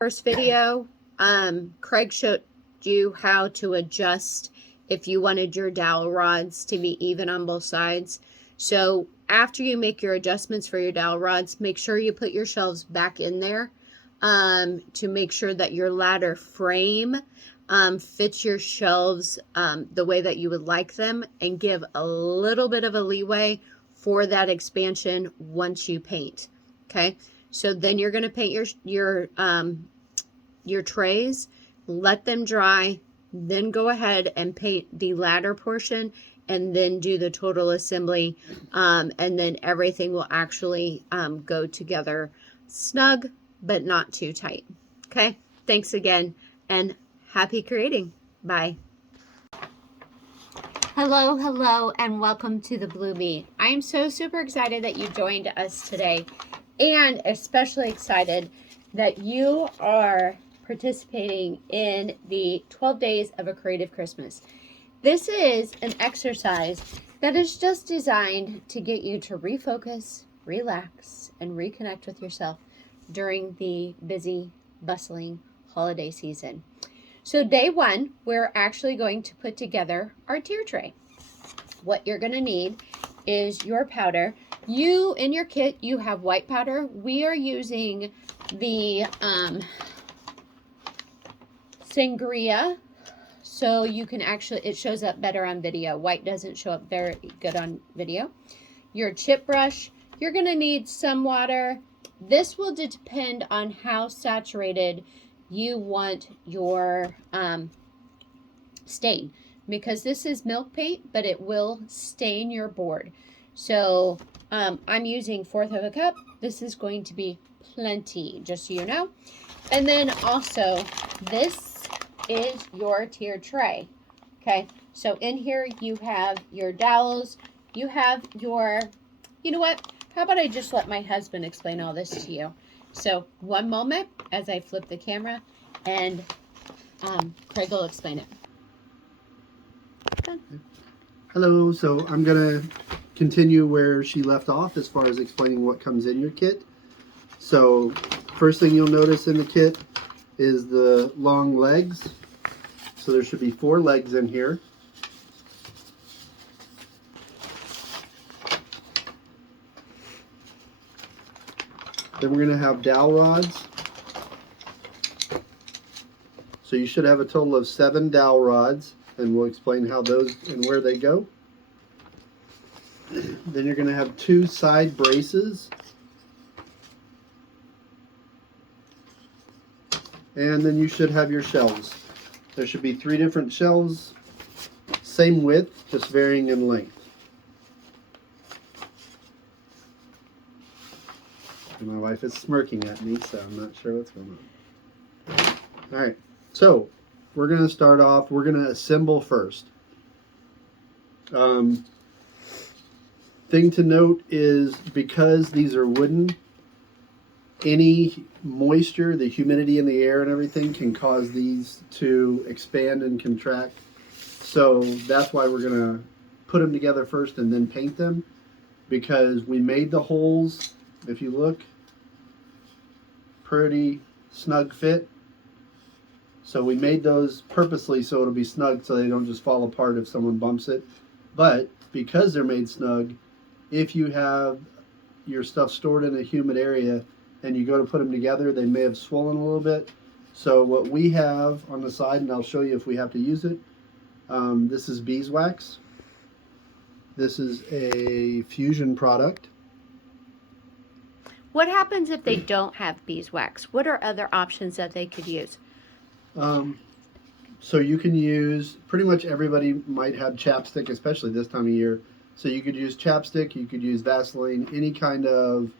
First video, Craig showed you how to adjust if you wanted your dowel rods to be even on both sides. So after you make your adjustments for your dowel rods, make sure you put your shelves back in there to make sure that your ladder frame fits your shelves the way that you would like them, and give a little bit of a leeway for that expansion once you paint. Okay, so then you're going to paint your trays, let them dry, then go ahead and paint the ladder portion, and then do the total assembly, and then everything will actually go together snug but not too tight. Okay, thanks again and happy creating. Bye. Hello, and welcome to the Blue Bee. I'm so super excited that you joined us today, and especially excited that you are participating in the 12 Days of a Creative Christmas. This is an exercise that is just designed to get you to refocus, relax, and reconnect with yourself during the busy, bustling holiday season. So day one, we're actually going to put together our tier tray. What you're going to need is your powder. In your kit, you have white powder. We are using the Sangria, so you can actually, it shows up better on video. White doesn't show up very good on video. Your chip brush, you're going to need some water. This will depend on how saturated you want your stain, because this is milk paint, but it will stain your board. So I'm using 1/4 of a cup. This is going to be plenty, just so you know. And then also, this is your tier tray. Okay, so in here you have your dowels, you have your, you know what, how about I just let my husband explain all this to you. So one moment as I flip the camera, and Craig will explain it. Hello, so I'm going to continue where she left off as far as explaining what comes in your kit. So first thing you'll notice in the kit is the long legs. So there should be 4 legs in here. Then we're going to have dowel rods. So you should have a total of 7 dowel rods, and we'll explain how those and where they go. Then you're going to have 2 side braces. And then you should have your shelves. There should be 3 different shelves, same width, just varying in length. And my wife is smirking at me, so I'm not sure what's going on. Alright, so we're going to start off, we're going to assemble first. Thing to note is, because these are wooden, any moisture, the humidity in the air and everything can cause these to expand and contract. So that's why we're going to put them together first and then paint them, because we made the holes, if you look, pretty snug fit. So we made those purposely so it'll be snug, so they don't just fall apart if someone bumps it. But because they're made snug, if you have your stuff stored in a humid area and you go to put them together, they may have swollen a little bit. So what we have on the side, and I'll show you if we have to use it, this is beeswax. This is a Fusion product. What happens if they don't have beeswax? What are other options that they could use? So you can use, pretty much everybody might have chapstick, especially this time of year. So you could use chapstick, you could use Vaseline, any kind of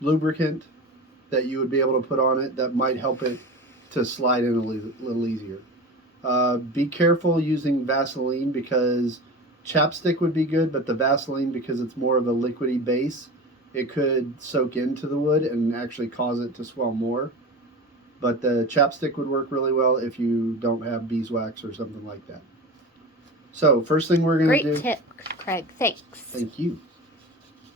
lubricant that you would be able to put on it that might help it to slide in a little easier. Be careful using Vaseline, because chapstick would be good, but the Vaseline, because it's more of a liquidy base, it could soak into the wood and actually cause it to swell more. But the chapstick would work really well if you don't have beeswax or something like that. So first thing we're going to do... Great tip, Craig. Thanks. Thank you.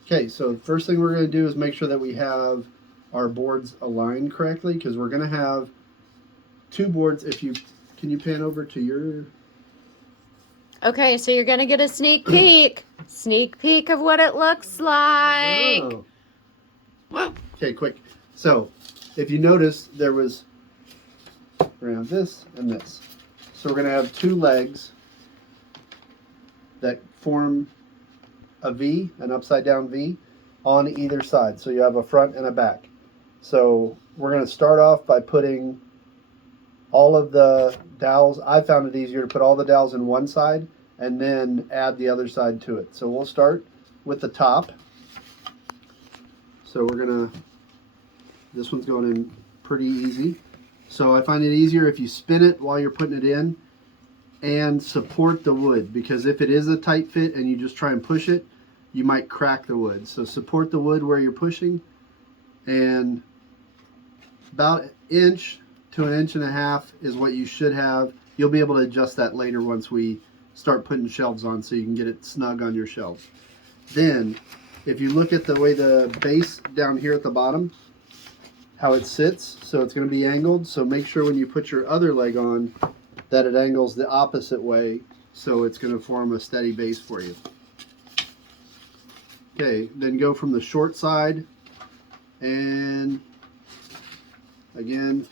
Okay, so first thing we're going to do is make sure that we have our boards align correctly, because we're going to have two boards. Can you pan over to your... Okay, so you're gonna get a sneak peek of what it looks like. Oh. Okay, quick. So if you notice, we're gonna have this and this. So we're gonna have two legs that form a V, an upside down V, on either side. So you have a front and a back. So we're gonna start off by putting all of the dowels. I found it easier to put all the dowels in one side and then add the other side to it. So we'll start with the top. So this one's going in pretty easy. So I find it easier if you spin it while you're putting it in and support the wood, because if it is a tight fit and you just try and push it, you might crack the wood. So support the wood where you're pushing, and about an inch to an inch and a half is what you should have. You'll be able to adjust that later once we start putting shelves on, so you can get it snug on your shelves. Then if you look at the way the base down here at the bottom, how it sits, so it's going to be angled. So make sure when you put your other leg on that it angles the opposite way, so it's going to form a steady base for you. Okay, then go from the short side and again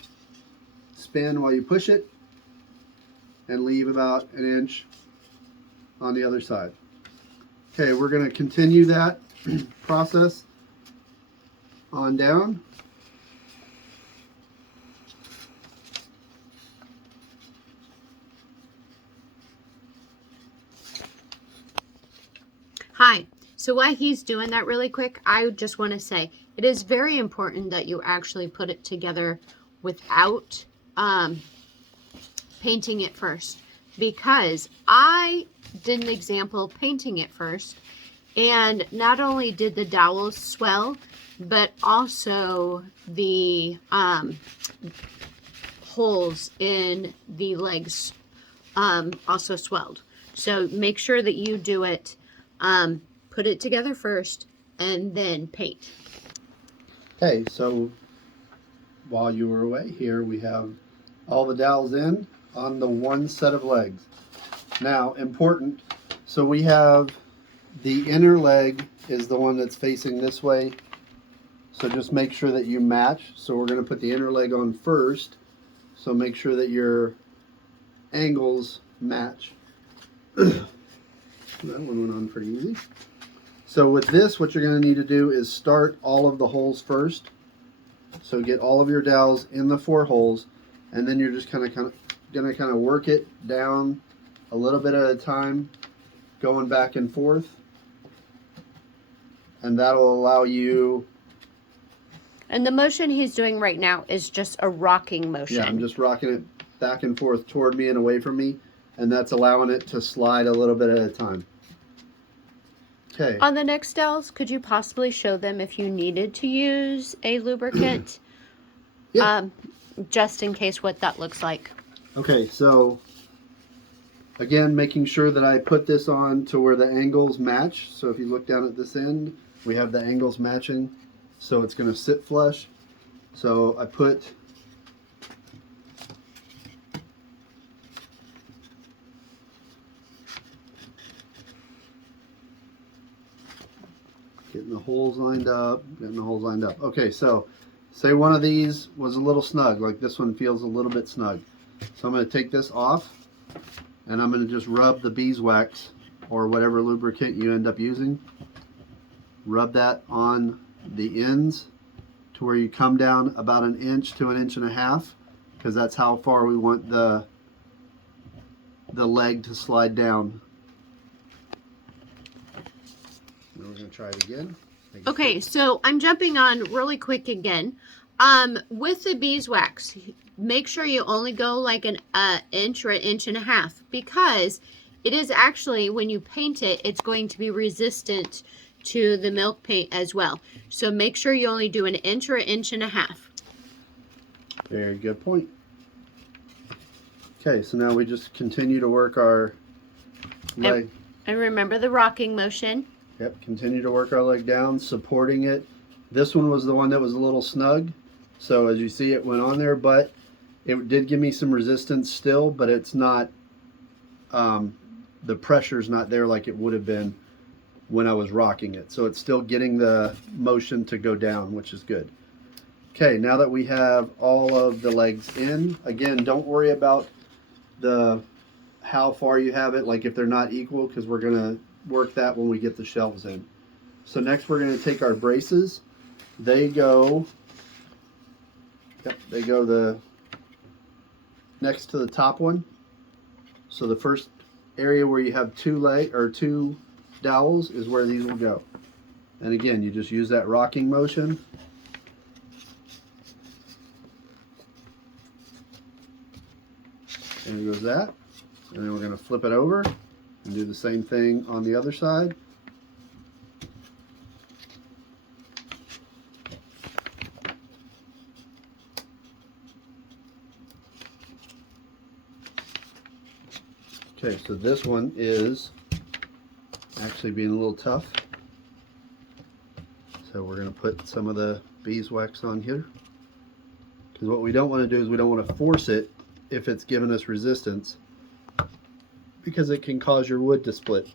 spin while you push it and leave about an inch on the other side. Okay, we're going to continue that process on down. Hi. So while he's doing that really quick, I just want to say it is very important that you actually put it together without painting it first, because I did an example painting it first, and not only did the dowels swell, but also the holes in the legs also swelled. So make sure that you do it, put it together first and then paint. Okay, so while you were away here, we have all the dowels in on the one set of legs. Now, important, so we have the inner leg is the one that's facing this way. So just make sure that you match. So we're going to put the inner leg on first. So make sure that your angles match. That one went on pretty easy. So with this, what you're going to need to do is start all of the holes first. So get all of your dowels in the 4 holes, and then you're just going to work it down a little bit at a time, going back and forth, and that'll allow you. And the motion he's doing right now is just a rocking motion. Yeah, I'm just rocking it back and forth toward me and away from me, and that's allowing it to slide a little bit at a time. Okay. On the next dowels, could you possibly show them if you needed to use a lubricant? Yeah. Just in case, what that looks like. Okay, so again, making sure that I put this on to where the angles match. So if you look down at this end, we have the angles matching, so it's going to sit flush. So I put getting the holes lined up, Okay, so say one of these was a little snug, like this one feels a little bit snug. So I'm going to take this off, and I'm going to just rub the beeswax or whatever lubricant you end up using. Rub that on the ends to where you come down about an inch to an inch and a half, because that's how far we want the leg to slide down. We're going to try it again. Okay, so I'm jumping on really quick again. With the beeswax, make sure you only go like an inch or an inch and a half, because it is actually, when you paint it, it's going to be resistant to the milk paint as well. So make sure you only do an inch or an inch and a half. Very good point. Okay, so now we just continue to work our leg. And remember the rocking motion. Yep, continue to work our leg down, supporting it This one was the one that was a little snug. So as you see, it went on there, but it did give me some resistance still, but it's not, the pressure's not there like it would have been when I was rocking it. So it's still getting the motion to go down, which is good. Okay, now that we have all of the legs in, again, don't worry about how far you have it, like if they're not equal, because we're gonna work that when we get the shelves in. So next we're gonna take our braces. They go the next to the top one. So the first area where you have two dowels is where these will go. And again, you just use that rocking motion. And there goes that. And then we're going to flip it over and do the same thing on the other side. Okay, so this one is actually being a little tough. So we're going to put some of the beeswax on here. Because what we don't want to do is we don't want to force it if it's giving us resistance, because it can cause your wood to split.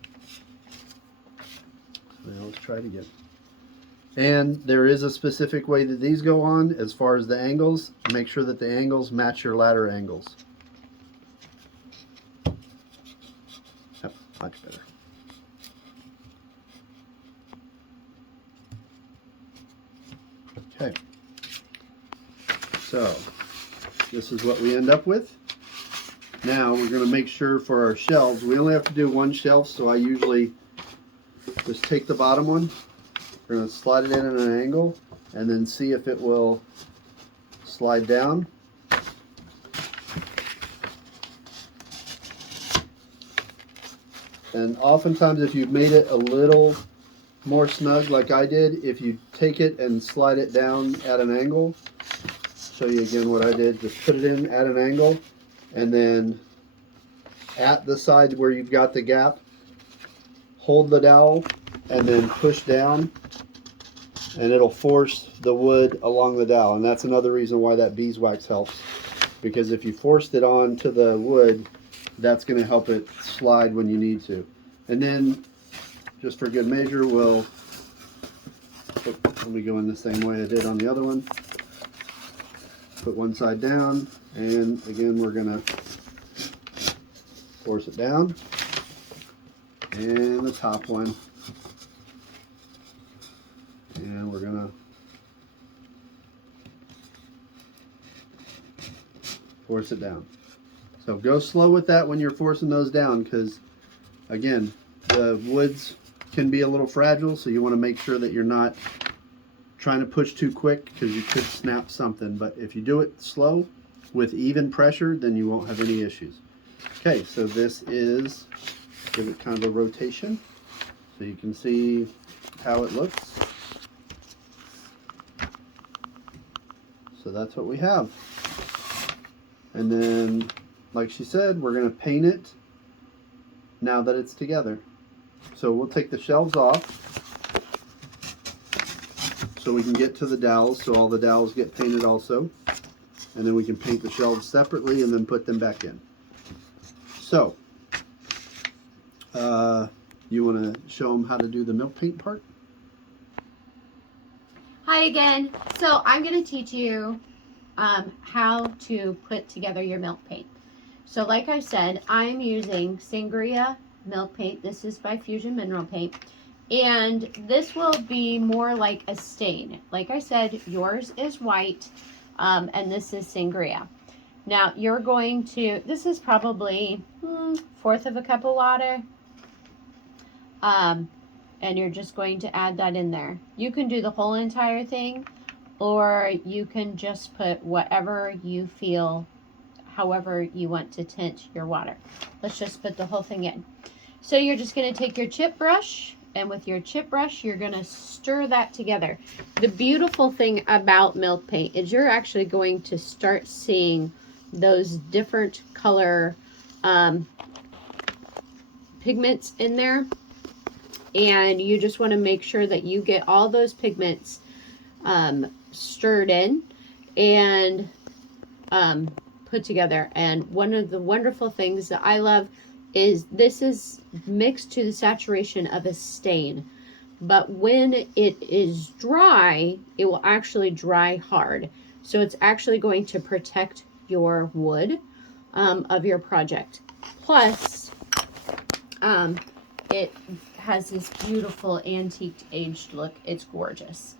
So now let's try it again. And there is a specific way that these go on as far as the angles. Make sure that the angles match your ladder angles. Yep, much better. Okay. So this is what we end up with. Now we're going to make sure for our shelves, we only have to do one shelf, so I usually just take the bottom one. We're going to slide it in at an angle and then see if it will slide down. And oftentimes if you've made it a little more snug like I did, if you take it and slide it down at an angle, show you again what I did, just put it in at an angle and then at the side where you've got the gap, hold the dowel and then push down, and it'll force the wood along the dowel. And that's another reason why that beeswax helps, because if you forced it onto the wood, that's going to help it slide when you need to. And then just for good measure, let me go in the same way I did on the other one. Put one side down, and again we're going to force it down, and the top one, and we're going to force it down. So go slow with that when you're forcing those down, because again, the woods can be a little fragile, so you want to make sure that you're not trying to push too quick, because you could snap something. But if you do it slow with even pressure, then you won't have any issues. Okay, so this is, give it kind of a rotation so you can see how it looks. So that's what we have. And then, like she said, we're going to paint it now that it's together. So we'll take the shelves off so we can get to the dowels, so all the dowels get painted also. And then we can paint the shelves separately and then put them back in. So, you want to show them how to do the milk paint part? Hi again. So I'm going to teach you how to put together your milk paint. So like I said, I'm using Sangria milk paint. This is by Fusion Mineral Paint. And this will be more like a stain. Like I said, yours is white, and this is Sangria. Now you're going to, this is probably 1/4 of a cup of water. And you're just going to add that in there. You can do the whole entire thing, or you can just put whatever you feel, however you want to tint your water. Let's just put the whole thing in. So you're just going to take your chip brush, and with your chip brush, you're going to stir that together. The beautiful thing about milk paint is you're actually going to start seeing those different color pigments in there. And you just want to make sure that you get all those pigments stirred in and put together. And one of the wonderful things that I love is this is mixed to the saturation of a stain. But when it is dry, it will actually dry hard. So it's actually going to protect your wood of your project. Plus, it has this beautiful antiqued aged look. It's gorgeous.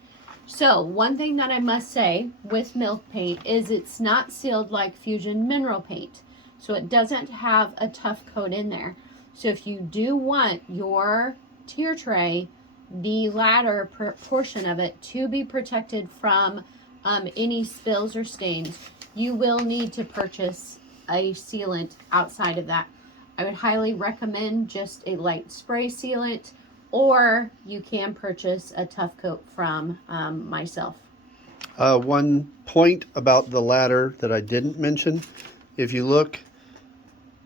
So one thing that I must say with milk paint is it's not sealed like Fusion mineral paint. So it doesn't have a tough coat in there. So if you do want your tier tray, the ladder portion of it, to be protected from any spills or stains, you will need to purchase a sealant outside of that. I would highly recommend just a light spray sealant, or you can purchase a tough coat from myself. One point about the ladder that I didn't mention, if you look,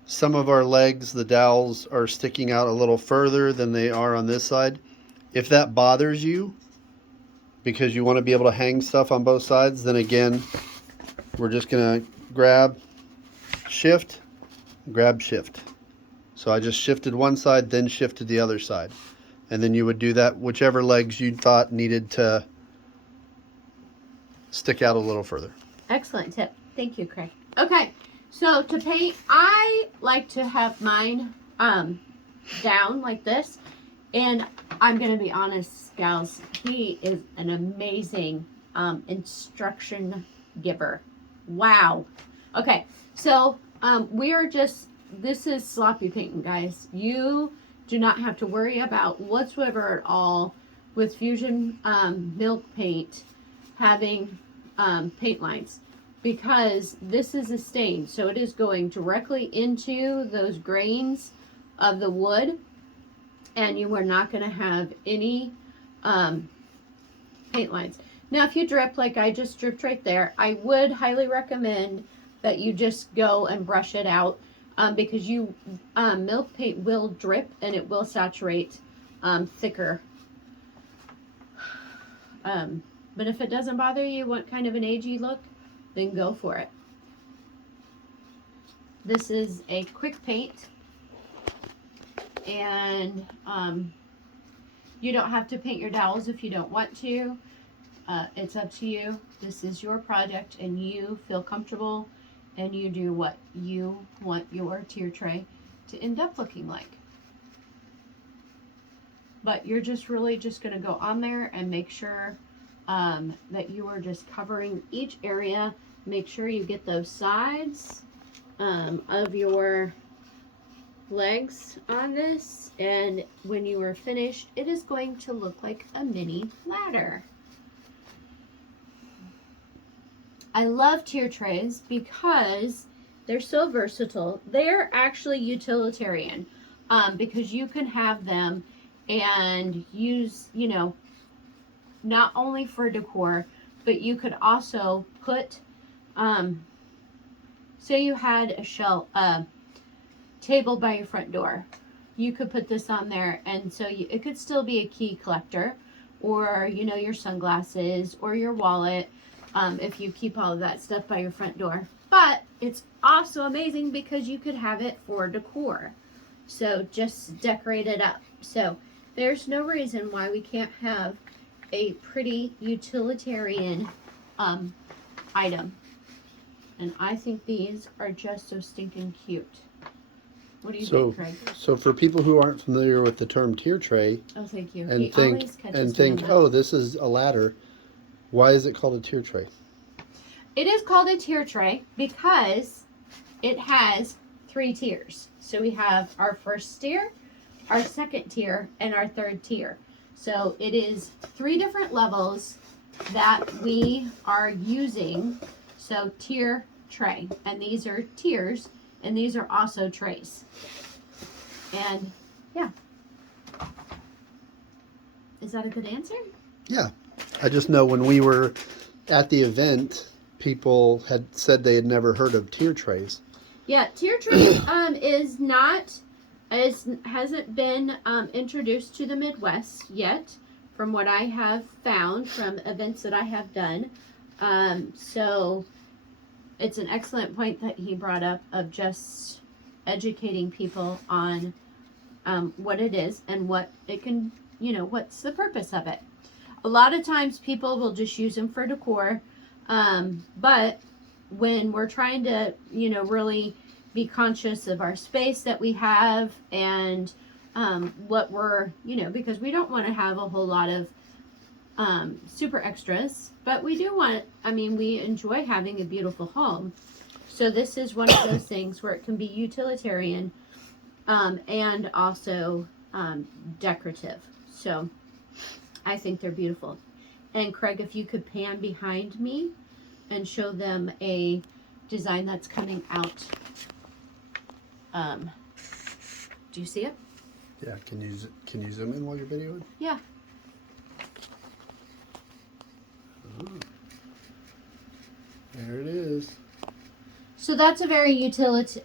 some of our legs, the dowels are sticking out a little further than they are on this side. If that bothers you, because you want to be able to hang stuff on both sides, then again, we're just going to grab, shift, grab, shift. So I just shifted one side, then shifted the other side. And then you would do that whichever legs you thought needed to stick out a little further. Excellent tip. Thank you, Craig. Okay, so to paint, I like to have mine down like this. And I'm going to be honest, gals, he is an amazing instruction giver. Wow. Okay, so we are just, this is sloppy painting, guys. You do not have to worry about whatsoever at all with Fusion milk paint having paint lines, because this is a stain. So it is going directly into those grains of the wood, and you are not going to have any paint lines. Now, if you drip like I just dripped right there, I would highly recommend that you just go and brush it out, because you milk paint will drip and it will saturate thicker. But if it doesn't bother you, what kind of an agey look, then go for it. This is a quick paint. And you don't have to paint your dowels if you don't want to. It's up to you. This is your project, and you feel comfortable, and you do what you want your tier tray to end up looking like. But you're just really just going to go on there and make sure that you are just covering each area. Make sure you get those sides of your legs on this, and when you are finished, it is going to look like a mini ladder. I love tier trays because they're so versatile. They're actually utilitarian, because you can have them and use, you know, not only for decor, but you could also put, say you had a shelf, table by your front door, you could put this on there, and so it could still be a key collector, or you know, your sunglasses or your wallet, if you keep all of that stuff by your front door. But it's also amazing because you could have it for decor, so just decorate it up. So there's no reason why we can't have a pretty utilitarian item, and I think these are just so stinking cute. What do you think, Craig? So for people who aren't familiar with the term tier tray, Oh, thank you. and He think always catches me on that. oh, this is a ladder, why is it called a tier tray? It is called a tier tray because it has 3 tiers. So we have our first tier, our second tier, and our third tier. So it is 3 different levels that we are using. So tier tray, and these are tiers, and these are also trays. And yeah, is that a good answer? Yeah, I just know when we were at the event, people had said they had never heard of tier trays. Yeah, tier tray is not, hasn't been introduced to the Midwest yet from what I have found from events that I have done. So it's an excellent point that he brought up of just educating people on what it is and what it can, what's the purpose of it. A lot of times people will just use them for decor, but when we're trying to, really be conscious of our space that we have and what we're, because we don't want to have a whole lot of super extras, but we do want, we enjoy having a beautiful home. So this is one of those things where it can be utilitarian and also decorative. So I think they're beautiful. And Craig, if you could pan behind me and show them a design that's coming out. Do you see it? Yeah, can you zoom in while you're videoing? Yeah. There it is. So that's a very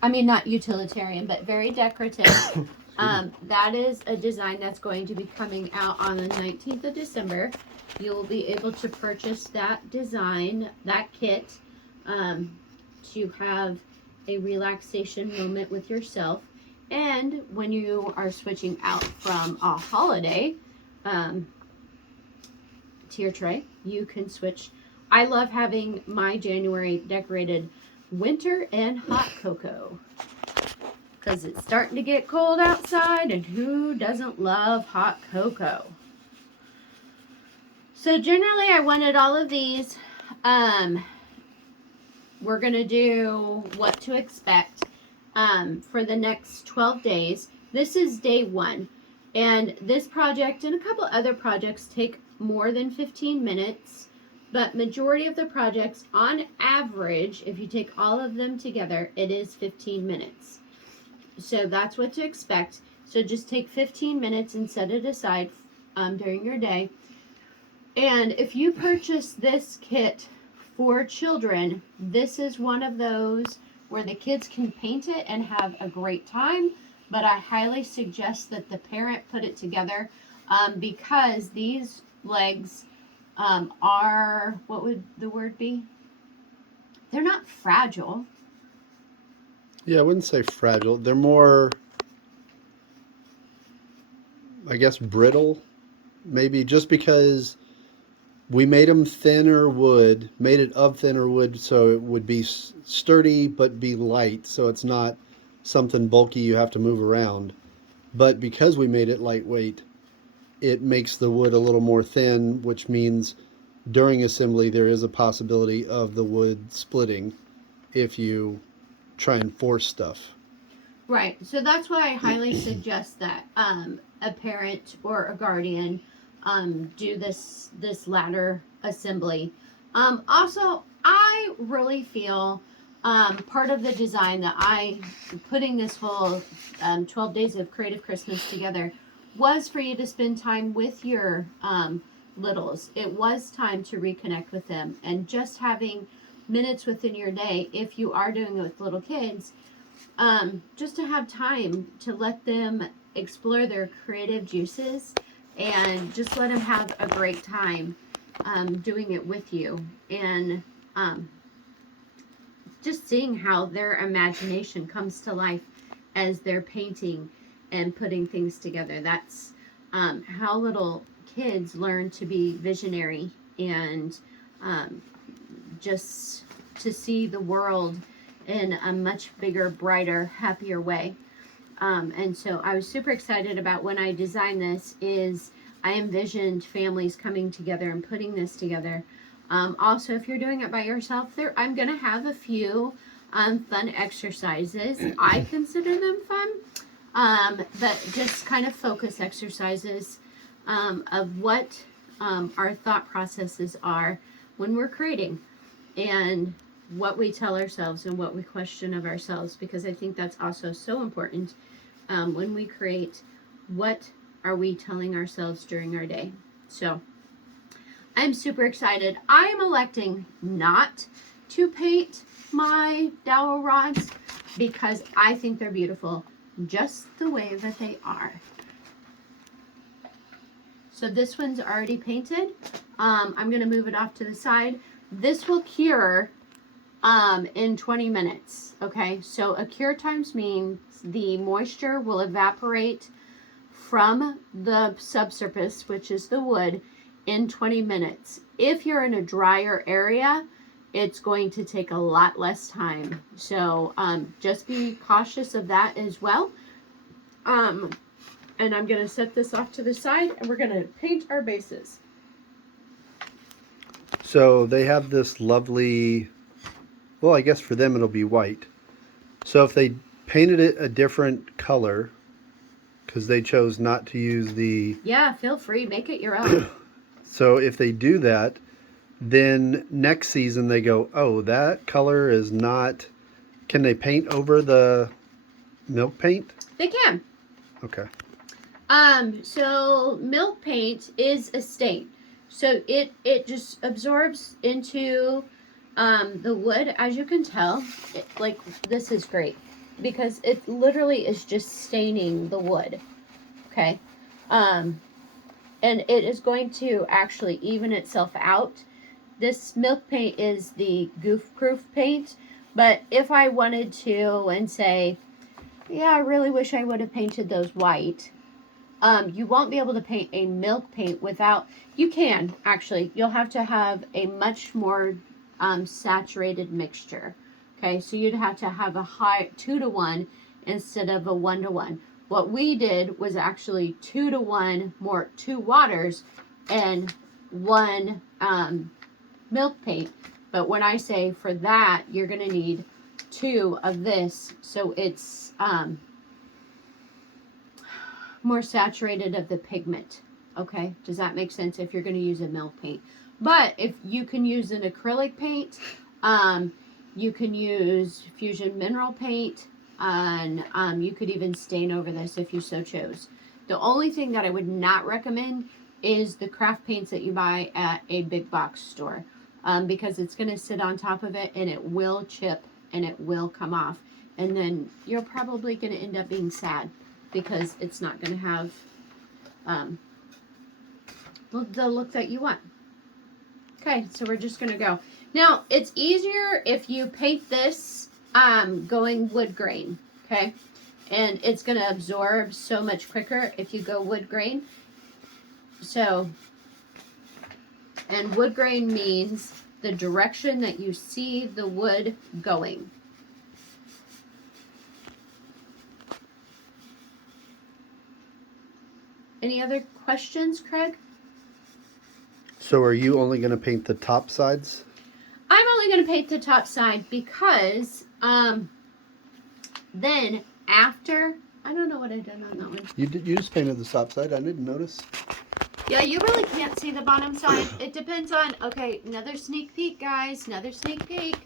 not utilitarian, but very decorative. That is a design that's going to be coming out on the 19th of December. You will be able to purchase that design, that kit, to have a relaxation moment with yourself. And when you are switching out from a holiday tier tray, you can switch. I love having my January decorated winter and hot cocoa because it's starting to get cold outside, and who doesn't love hot cocoa? So generally I wanted all of these. We're going to do what to expect for the next 12 days. This is day 1. And this project and a couple other projects take more than 15 minutes. But majority of the projects, on average, if you take all of them together, it is 15 minutes. So that's what to expect. So just take 15 minutes and set it aside during your day. And if you purchase this kit for children, this is one of those where the kids can paint it and have a great time. But I highly suggest that the parent put it together because these legs are, what would the word be? They're not fragile. Yeah, I wouldn't say fragile. They're more, I guess, brittle. Maybe just because we made them thinner wood, made it of thinner wood so it would be sturdy but be light. So it's not something bulky you have to move around. But because we made it lightweight, it makes the wood a little more thin, which means during assembly there is a possibility of the wood splitting if you try and force stuff. Right. So that's why I highly suggest that a parent or a guardian do this ladder assembly. Also, I really feel part of the design that putting this whole 12 days of Creative Christmas together was for you to spend time with your littles. It was time to reconnect with them, and just having minutes within your day, if you are doing it with little kids, just to have time to let them explore their creative juices and just let them have a great time doing it with you, and just seeing how their imagination comes to life as they're painting and putting things together. That's how little kids learn to be visionary and just to see the world in a much bigger, brighter, happier way. And so I was super excited about when I designed this. I envisioned families coming together and putting this together. Also, if you're doing it by yourself, I'm going to have a few fun exercises. I consider them fun, but just kind of focus exercises of what our thought processes are when we're creating, and what we tell ourselves and what we question of ourselves, because I think that's also so important when we create. What are we telling ourselves during our day? So I'm super excited. I am electing not to paint my dowel rods because I think they're beautiful just the way that they are. So this one's already painted. I'm going to move it off to the side. This will cure in 20 minutes. Okay, so a cure times means the moisture will evaporate from the subsurface, which is the wood, in 20 minutes. If you're in a drier area, it's going to take a lot less time. So just be cautious of that as well. And I'm going to set this off to the side, and we're going to paint our bases. So they have this lovely, well, I guess for them it'll be white. So if they painted it a different color, because they chose not to use the... Yeah, feel free. Make it your own. So if they do that, then next season they go, oh, that color is not... Can they paint over the milk paint? They can. Okay. So milk paint is a stain. So it just absorbs into the wood. As you can tell, like this is great because it literally is just staining the wood. Okay. And it is going to actually even itself out. This milk paint is the goof-proof paint, but if I wanted to and say, yeah, I really wish I would have painted those white, you won't be able to paint a milk paint without, you can actually, you'll have to have a much more saturated mixture. Okay, so you'd have to have a high 2-to-1 instead of a 1-to-1. What we did was actually 2-to-1, more 2 waters and 1 milk paint. But when I say for that, you're going to need 2 of this, so it's more saturated of the pigment. Okay, does that make sense if you're going to use a milk paint? But if you can use an acrylic paint, you can use Fusion Mineral Paint, and you could even stain over this if you so chose. The only thing that I would not recommend is the craft paints that you buy at a big box store, because it's going to sit on top of it and it will chip and it will come off, and then you're probably going to end up being sad because it's not going to have the look that you want. Okay, so we're just going to go. Now, it's easier if you paint this going wood grain, okay? And it's going to absorb so much quicker if you go wood grain. So, and wood grain means the direction that you see the wood going. Any other questions, Craig? So are you only going to paint the top sides? I'm only going to paint the top side because then after, I don't know what I did on that one. You just painted the top side. I didn't notice. Yeah, you really can't see the bottom side. It depends on, okay, another sneak peek, guys. Another sneak peek.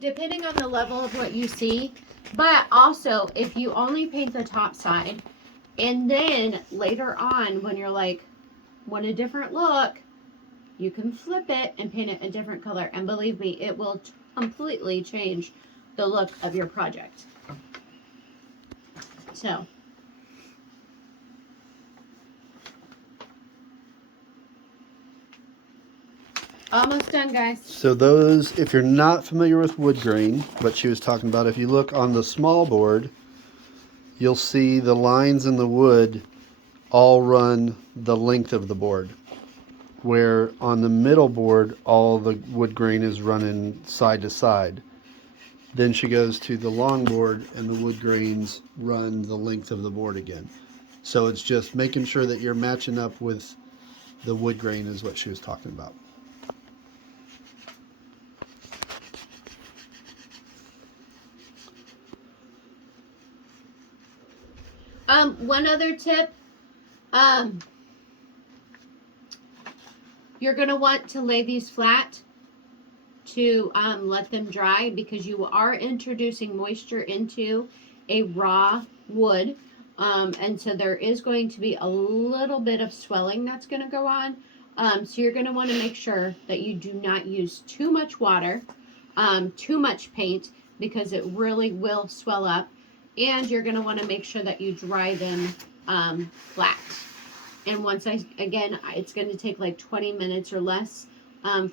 Depending on the level of what you see. But also, if you only paint the top side, and then later on, when you're like, want a different look, you can flip it and paint it a different color. And believe me, it will completely change the look of your project. So. Almost done, guys. So those, if you're not familiar with wood grain, what she was talking about, if you look on the small board, you'll see the lines in the wood all run the length of the board, where on the middle board all the wood grain is running side to side. Then she goes to the long board and the wood grains run the length of the board again. So it's just making sure that you're matching up with the wood grain is what she was talking about. One other tip, you're going to want to lay these flat to let them dry, because you are introducing moisture into a raw wood, and so there is going to be a little bit of swelling that's going to go on. So you're going to want to make sure that you do not use too much water, too much paint, because it really will swell up. And you're going to want to make sure that you dry them flat. And once it's going to take like 20 minutes or less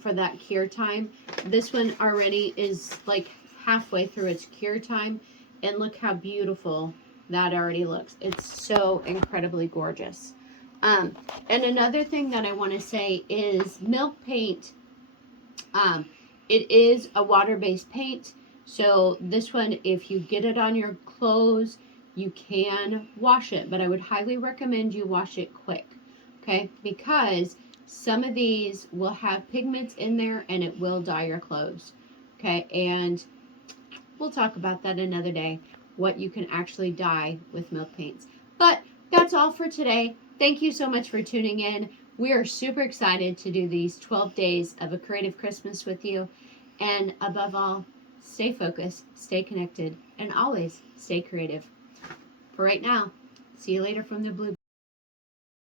for that cure time. This one already is like halfway through its cure time. And look how beautiful that already looks. It's so incredibly gorgeous. And another thing that I want to say is milk paint. It is a water-based paint. So this one, if you get it on your clothes, you can wash it. But I would highly recommend you wash it quick. Okay? Because some of these will have pigments in there and it will dye your clothes. Okay? And we'll talk about that another day, what you can actually dye with milk paints. But that's all for today. Thank you so much for tuning in. We are super excited to do these 12 days of a creative Christmas with you. And above all, stay focused, stay connected, and always stay creative. For right now, see you later from the Blue